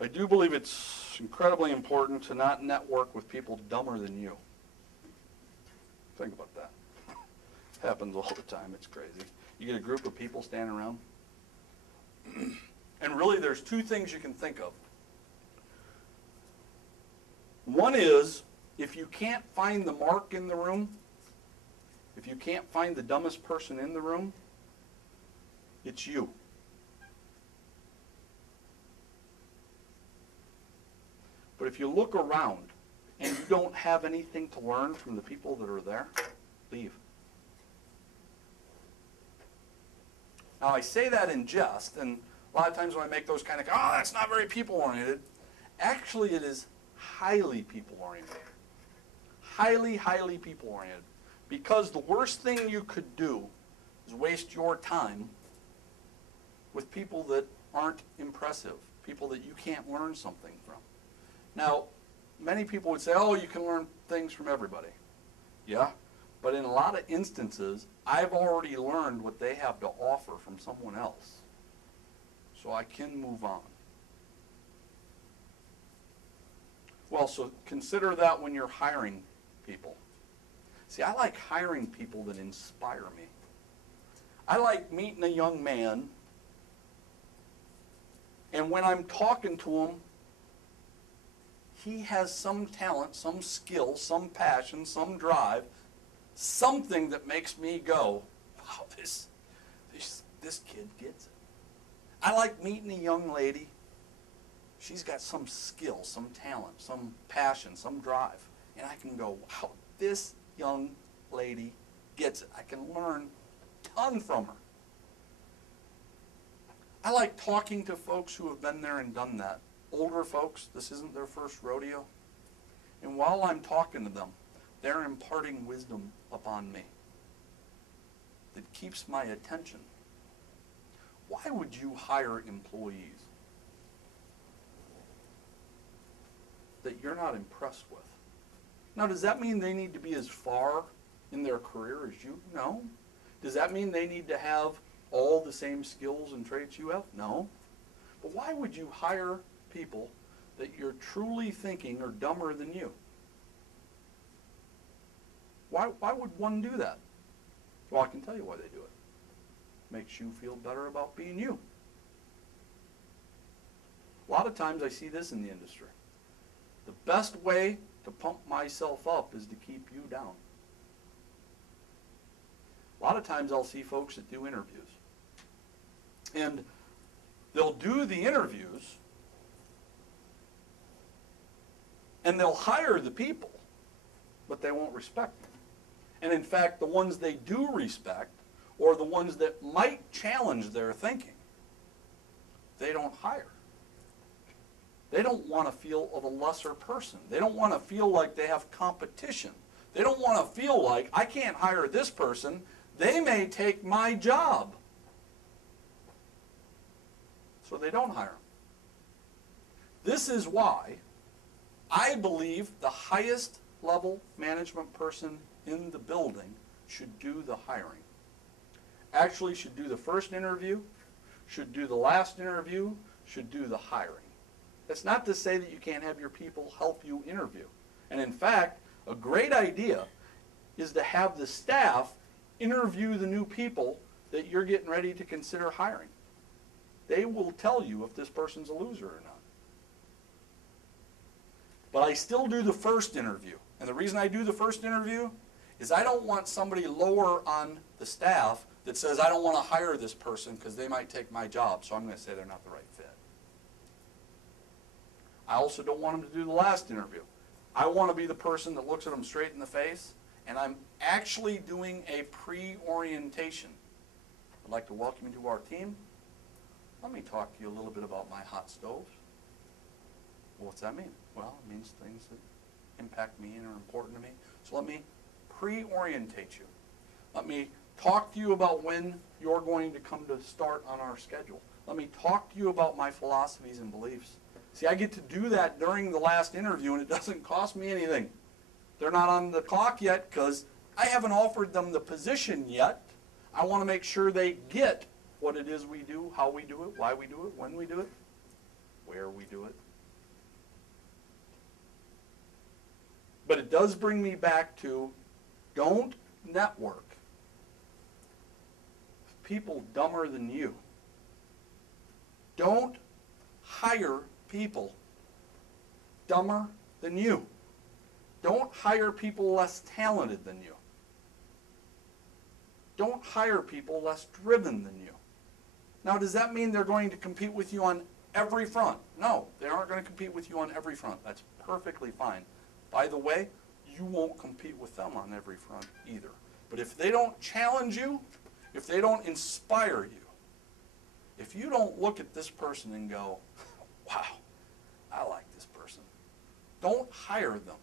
I do believe it's incredibly important to not network with people dumber than you. Think about that. Happens all the time. It's crazy. You get a group of people standing around, and really there's two things you can think of. One is, if you can't find the mark in the room, if you can't find the dumbest person in the room, it's you. But if you look around and you don't have anything to learn from the people that are there, leave. Now, I say that in jest, and a lot of times when I make those kind of, oh, that's not very people-oriented, actually it is highly people-oriented. Highly, highly people-oriented. Because the worst thing you could do is waste your time with people that aren't impressive, people that you can't learn something from. Now, many people would say, oh, you can learn things from everybody. Yeah, but in a lot of instances, I've already learned what they have to offer from someone else. So I can move on. Well, so consider that when you're hiring people. See, I like hiring people that inspire me. I like meeting a young man, and when I'm talking to him, he has some talent, some skill, some passion, some drive, something that makes me go, wow, this kid gets it. I like meeting a young lady. She's got some skill, some talent, some passion, some drive. And I can go, wow, this young lady gets it. I can learn a ton from her. I like talking to folks who have been there and done that. Older folks, this isn't their first rodeo. And while I'm talking to them, they're imparting wisdom upon me that keeps my attention. Why would you hire employees that you're not impressed with? Now, does that mean they need to be as far in their career as you? No. Does that mean they need to have all the same skills and traits you have? No. But why would you hire people that you're truly thinking are dumber than you? Why would one do that? Well, I can tell you why they do it. Makes you feel better about being you. A lot of times I see this in the industry. The best way to pump myself up is to keep you down. A lot of times I'll see folks that do interviews. And they'll do the interviews and they'll hire the people, but they won't respect them. And in fact, the ones they do respect, or the ones that might challenge their thinking, they don't hire. They don't want to feel of a lesser person. They don't want to feel like they have competition. They don't want to feel like, I can't hire this person. They may take my job. So they don't hire them. This is why I believe the highest level management person in the building should do the hiring. Actually should do the first interview, should do the last interview, should do the hiring. That's not to say that you can't have your people help you interview. And in fact, a great idea is to have the staff interview the new people that you're getting ready to consider hiring. They will tell you if this person's a loser or not. But I still do the first interview. And the reason I do the first interview is I don't want somebody lower on the staff that says, I don't want to hire this person because they might take my job, so I'm going to say they're not the right fit. I also don't want them to do the last interview. I want to be the person that looks at them straight in the face, and I'm actually doing a pre-orientation. I'd like to welcome you to our team. Let me talk to you a little bit about my hot stoves. Well, what's that mean? Well, it means things that impact me and are important to me. So let me pre-orientate you. Let me talk to you about when you're going to come to start on our schedule. Let me talk to you about my philosophies and beliefs. See, I get to do that during the last interview, and it doesn't cost me anything. They're not on the clock yet because I haven't offered them the position yet. I want to make sure they get what it is we do, how we do it, why we do it, when we do it, where we do it. But it does bring me back to, don't network with people dumber than you. Don't hire people dumber than you. Don't hire people less talented than you. Don't hire people less driven than you. Now, does that mean they're going to compete with you on every front? No, they aren't going to compete with you on every front. That's perfectly fine. By the way, you won't compete with them on every front either. But if they don't challenge you, if they don't inspire you, if you don't look at this person and go, wow, I like this person, don't hire them.